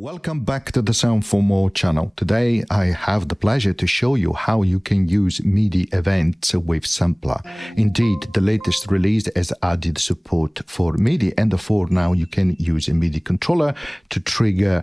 Welcome back to the Sound for More channel. Today I have the pleasure to show you how you can use MIDI events with Samplr. Indeed, the latest release has added support for MIDI, and therefore now you can use a MIDI controller to trigger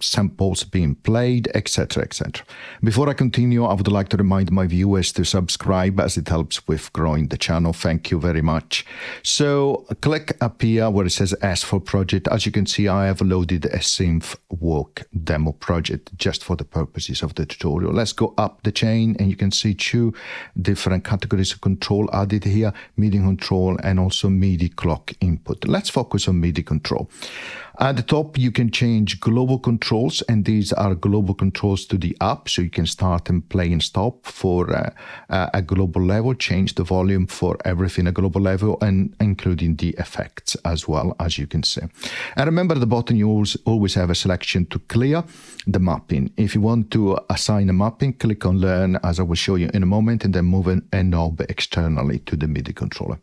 samples being played, etc, etc. Before I continue, I would like to remind my viewers to subscribe as it helps with growing the channel. Thank you very much. So click up here where it says S for project. As you can see, I have loaded a synth work demo project just for the purposes of the tutorial. Let's go up the chain and you can see two different categories of control added here: MIDI control and also MIDI clock input. Let's focus on MIDI control. At the top, you can change global controls, and these are global controls to the app, so you can start and play and stop for a global level, change the volume for everything at global level, and including the effects as well, as you can see. And remember, at the bottom, you always have a selection to clear the mapping. If you want to assign a mapping, click on Learn, as I will show you in a moment, and then move a knob externally to the MIDI controller.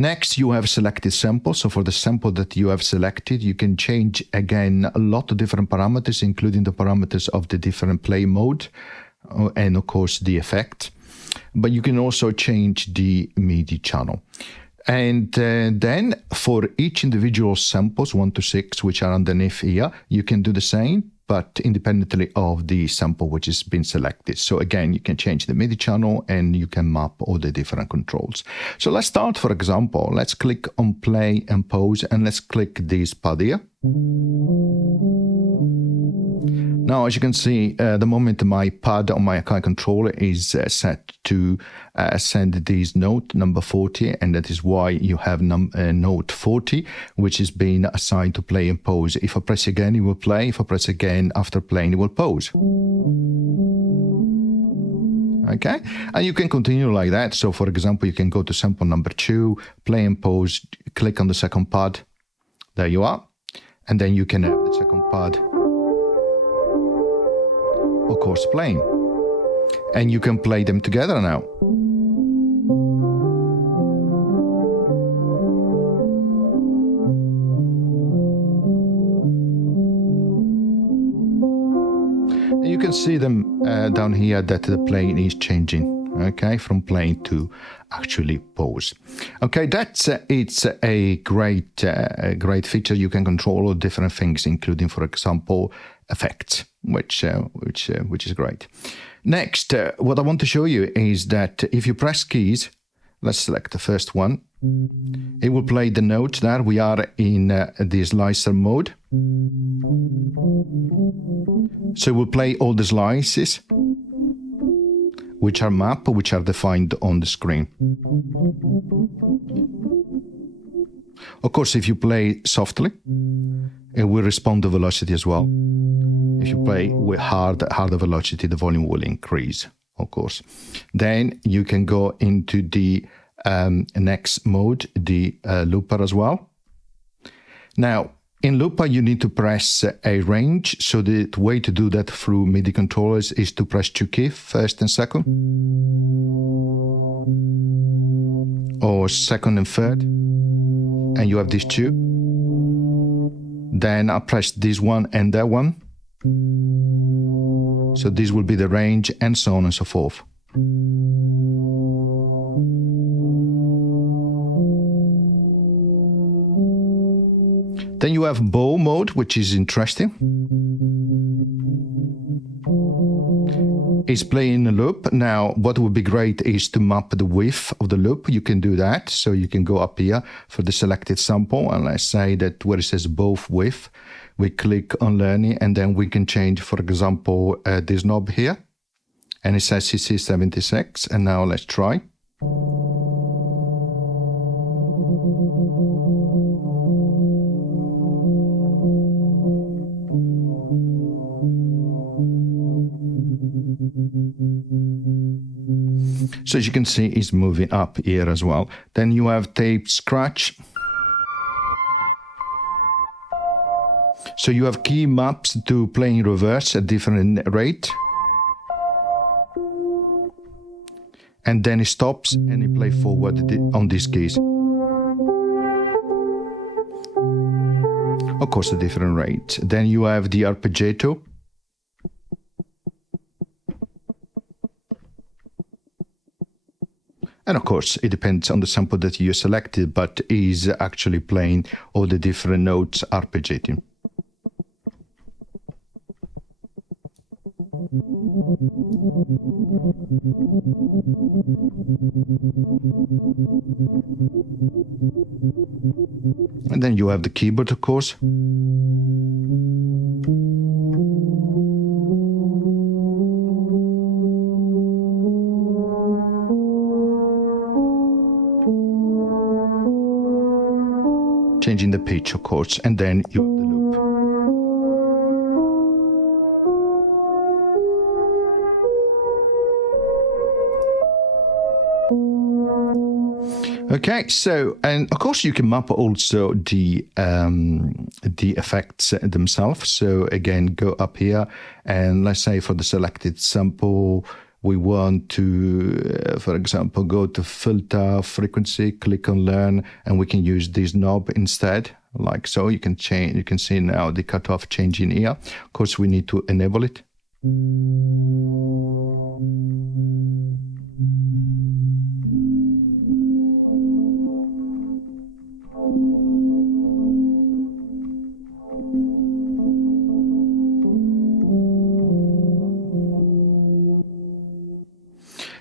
Next, you have selected sample. So for the sample that you have selected, you can change again a lot of different parameters, including the parameters of the different play mode and of course the effect. But you can also change the MIDI channel. And then for each individual samples, 1 to 6, which are underneath here, you can do the same, but independently of the sample which has been selected. So again, you can change the MIDI channel and you can map all the different controls. So let's start, for example, let's click on play and pause, and let's click this pad here. Now, as you can see, the moment my pad on my Akai controller is set to send this note number 40, and that is why you have note 40, which is being assigned to play and pause. If I press again, it will play. If I press again after playing, it will pause. Okay, and you can continue like that. So, for example, you can go to sample number 2, play and pause, click on the second pad. There you are, and then you can have the second pad, of course, playing, and you can play them together now. And you can see them down here that the playing is changing, okay, from playing to actually pause. Okay, that's it's a great feature. You can control all different things, including, for example, effects, which is great. Next, what I want to show you is that if you press keys, let's select the first one, it will play the notes there. We are in the slicer mode. So it will play all the slices which are mapped, which are defined on the screen. Of course, if you play softly, it will respond to velocity as well. If you play with harder velocity, the volume will increase, of course. Then you can go into the next mode, the looper as well. Now, in looper, you need to press a range. So the way to do that through MIDI controllers is to press 2 keys, first and second, or second and third, and you have these two. Then I press this one and that one. So this will be the range, and so on and so forth. Then you have bow mode, which is interesting. It's playing a loop. Now, what would be great is to map the width of the loop. You can do that. So you can go up here for the selected sample, and let's say that where it says both width, we click on learning, and then we can change, for example, this knob here, and it says CC76. And now let's try. So as you can see, it's moving up here as well. Then you have tape scratch. So you have key maps to play in reverse at different rate. And then it stops and it plays forward on these keys. Of course, a different rate. Then you have the Arpeggiator. And of course, it depends on the sample that you selected, but is actually playing all the different notes arpeggiating. And then you have the keyboard, of course. Changing the pitch, of course, and then you have the loop. Okay, so, and of course you can map also the effects themselves. So again, go up here, and let's say for the selected sample, we want to, for example, go to filter, frequency, click on learn, and we can use this knob instead, like so. You can change, you can see now the cutoff changing here. Of course, we need to enable it.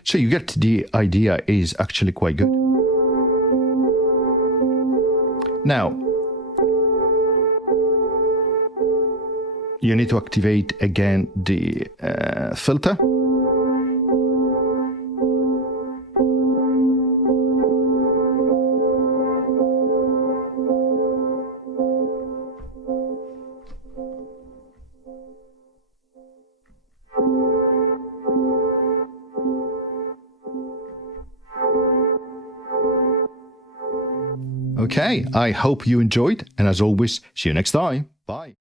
So you get the idea is actually quite good. Now, you need to activate again the filter. Okay, I hope you enjoyed, and as always, see you next time. Bye.